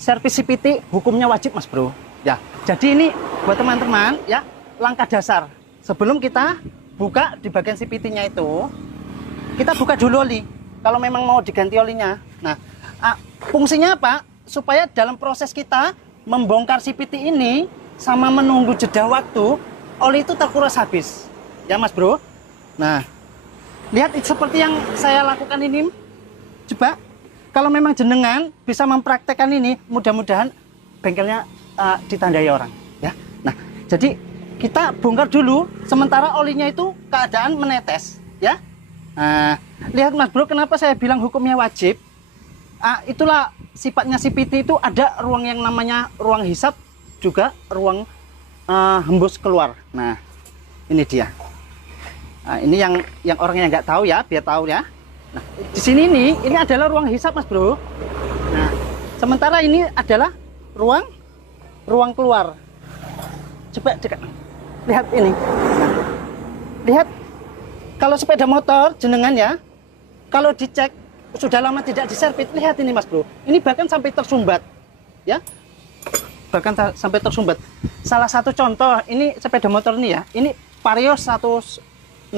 servis CVT hukumnya wajib Mas Bro. Ya, jadi ini buat teman-teman ya, langkah dasar sebelum kita buka di bagian CVT-nya itu, kita buka dulu oli. Kalau memang mau diganti olinya. Nah, fungsinya apa? Supaya dalam proses kita membongkar CVT ini sama menunggu jeda waktu, oli itu terkuras habis. Ya Mas Bro. Nah, lihat seperti yang saya lakukan ini. Coba kalau memang jenengan bisa mempraktekkan ini, mudah-mudahan bengkelnya ditandai orang ya. Nah, jadi kita bongkar dulu sementara olinya itu keadaan menetes ya. Nah, lihat Mas Bro, kenapa saya bilang hukumnya wajib? Itulah sifatnya CVT itu, ada ruang yang namanya ruang hisap, juga ruang hembus keluar. Nah, ini dia. Nah, ini yang orang yang nggak tahu ya, biar tahu ya. Nah, di sini ini adalah ruang hisap Mas Bro. Nah, sementara ini adalah ruang keluar. Coba dekat. Lihat ini. Nah, lihat kalau sepeda motor jenengan ya, kalau dicek sudah lama tidak diservis, lihat ini Mas Bro. Ini bahkan sampai tersumbat. Ya. Bahkan sampai tersumbat. Salah satu contoh ini sepeda motor ini ya. Ini Vario 160.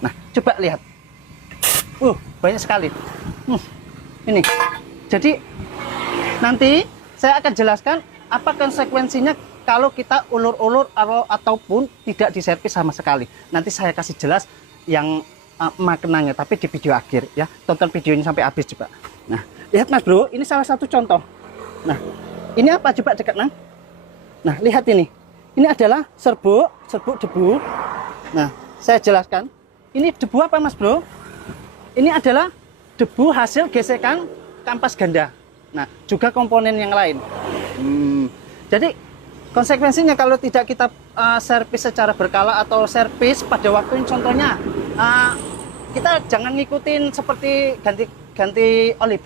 Nah, coba lihat. Banyak sekali. Ini. Jadi nanti saya akan jelaskan apa konsekuensinya kalau kita ulur-ulur ataupun tidak diservis sama sekali. Nanti saya kasih jelas yang maknanya, tapi di video akhir ya. Tonton videonya sampai habis coba. Nah, lihat Mas Bro, ini salah satu contoh. Nah, ini apa coba dekat Nang? Nah, lihat ini. Ini adalah serbuk debu. Nah, saya jelaskan. Ini debu apa Mas Bro? Ini adalah debu hasil gesekan kampas ganda. Nah, juga komponen yang lain. Jadi konsekuensinya kalau tidak kita servis secara berkala atau servis pada waktu ini, contohnya kita jangan ngikutin seperti ganti oli,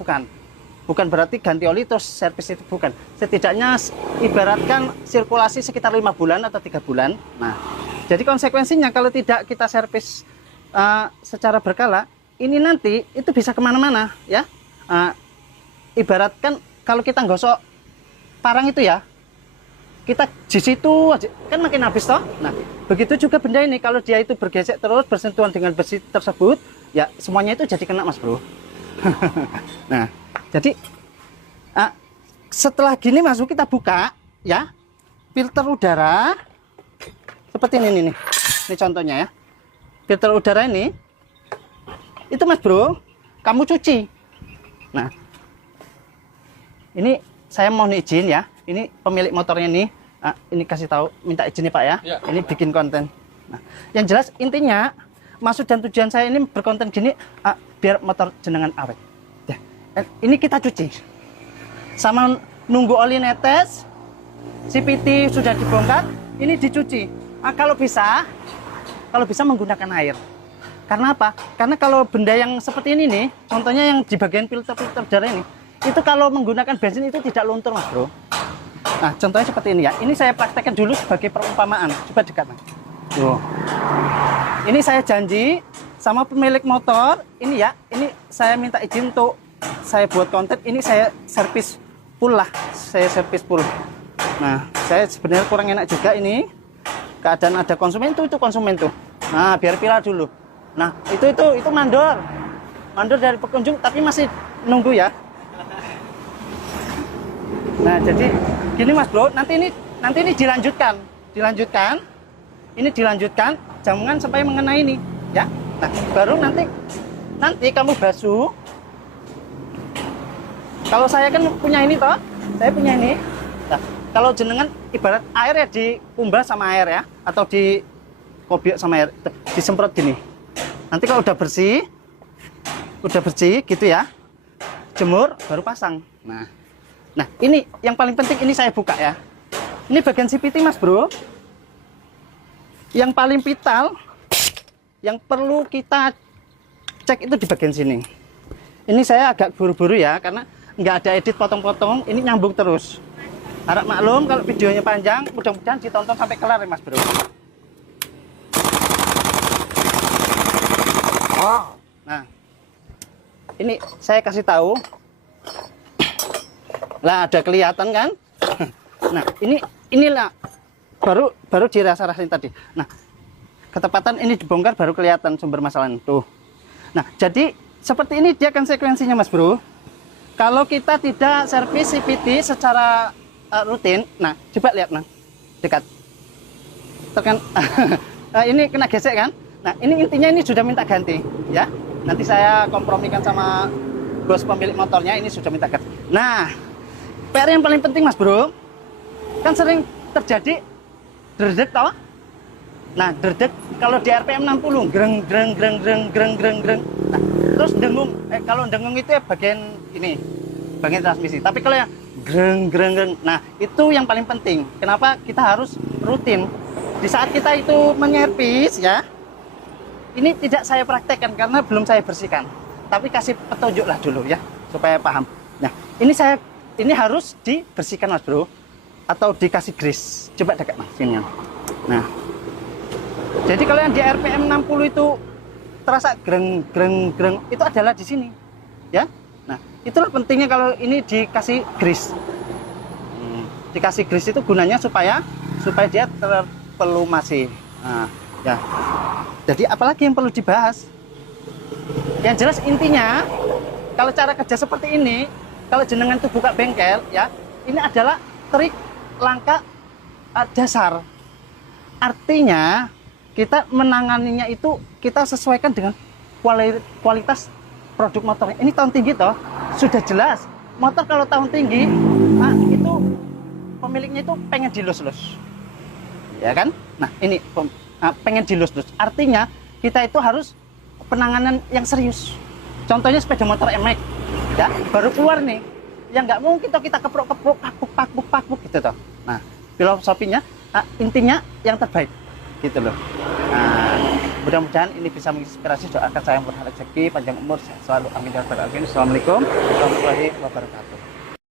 bukan berarti ganti oli terus servis, itu bukan. Setidaknya ibaratkan sirkulasi sekitar 5 bulan atau 3 bulan. Nah, jadi konsekuensinya kalau tidak kita servis secara berkala, ini nanti itu bisa kemana-mana ya. Ibaratkan kalau kita gosok parang itu ya, kita di situ kan makin habis toh. Nah, begitu juga benda ini, kalau dia itu bergesek terus, bersentuhan dengan besi tersebut, ya semuanya itu jadi kena Mas Bro. Nah, jadi setelah gini masuk, kita buka ya filter udara seperti ini nih. Ini contohnya ya. Filter udara ini itu Mas Bro, kamu cuci. Nah, ini saya mohon izin ya. Ini pemilik motornya nih. Ini kasih tahu, minta izin nih Pak ya. Ini bikin konten. Nah, yang jelas intinya maksud dan tujuan saya ini berkonten gini biar motor jenengan awet. Ya. Ini kita cuci. Sama nunggu oli netes, CVT sudah dibongkar, ini dicuci. Kalau bisa menggunakan air. Karena apa? Karena kalau benda yang seperti ini nih, contohnya yang di bagian filter udara ini, itu kalau menggunakan bensin itu tidak luntur Mas Bro. Nah, contohnya seperti ini ya. Ini saya praktekkan dulu sebagai perumpamaan. Coba dekat Mas. Tuh. Ini saya janji sama pemilik motor, ini ya, ini saya minta izin untuk saya buat konten, ini saya servis full lah. Saya servis full. Nah, saya sebenarnya kurang enak juga ini. Keadaan ada konsumen itu konsumen tuh. Nah, biar pilih dulu. Nah, itu mandor dari pengunjung, tapi masih nunggu ya. Nah, jadi gini Mas Bro, nanti ini dilanjutkan. Ini dilanjutkan, jangan sampai mengenai ini, ya. Nah, baru nanti kamu basuh. Kalau saya kan punya ini toh, saya punya ini. Nah, kalau jenengan ibarat air ya, dikumbah sama air ya, atau di kopiok sama air, disemprot gini. Nanti kalau udah bersih gitu ya, jemur baru pasang. Nah, ini yang paling penting, ini saya buka ya. Ini bagian CVT Mas Bro. Yang paling vital, yang perlu kita cek itu di bagian sini. Ini saya agak buru-buru ya, karena nggak ada edit potong-potong, ini nyambung terus. Harap maklum kalau videonya panjang, mudah-mudahan ditonton sampai kelar ya Mas Bro. Nah, ini saya kasih tahu. Lah ada kelihatan kan? Nah, inilah baru dirasa-rasain tadi. Nah, ketepatan ini dibongkar baru kelihatan sumber masalahnya tuh. Nah, jadi seperti ini dia konsekuensinya Mas Bro. Kalau kita tidak servis CVT secara rutin, nah coba lihat nah dekat. Tekan. Ini kena gesek kan? Nah, ini intinya ini sudah minta ganti ya. Nanti saya kompromikan sama bos pemilik motornya, ini sudah minta ganti. Nah, PR yang paling penting Mas Bro, kan sering terjadi derdek toh? Nah, derdek kalau di RPM 60 greng greng greng greng greng greng greng. Nah, terus dengung. Kalau dengung itu ya bagian ini, bagian transmisi. Tapi kalau yang greng greng greng, nah itu yang paling penting. Kenapa kita harus rutin? Di saat kita itu menyervis ya, ini tidak saya praktekkan karena belum saya bersihkan. Tapi kasih petunjuk lah dulu ya, supaya paham. Nah, ini harus dibersihkan Mas Bro, atau dikasih grease. Coba dekat Mas sini. Nah, jadi kalau yang di RPM 60 itu terasa greng greng greng, itu adalah di sini ya. Nah, itulah pentingnya kalau ini dikasih grease. Dikasih grease itu gunanya supaya dia terpelumasi. Nah, ya. Jadi apalagi yang perlu dibahas? Yang jelas intinya kalau cara kerja seperti ini, kalau jenengan itu buka bengkel ya, ini adalah trik langkah dasar. Artinya kita menanganinya itu kita sesuaikan dengan kualitas produk motornya. Ini tahun tinggi toh, sudah jelas. Motor kalau tahun tinggi, nah itu pemiliknya itu pengen dilus-lus, ya kan? Nah ini pengen dilus-lus. Artinya kita itu harus penanganan yang serius. Contohnya sepeda motor MX, ya baru keluar nih, yang nggak mungkin toh kita keprok-keprok, pakbuk gitu toh. Nah filosofinya, intinya yang terbaik, gitu loh. Nah, mudah-mudahan ini bisa menginspirasi. Doakan saya murah rezeki, panjang umur, sehat selalu. Amin ya rabbal alamin. Assalamualaikum warahmatullahi wabarakatuh.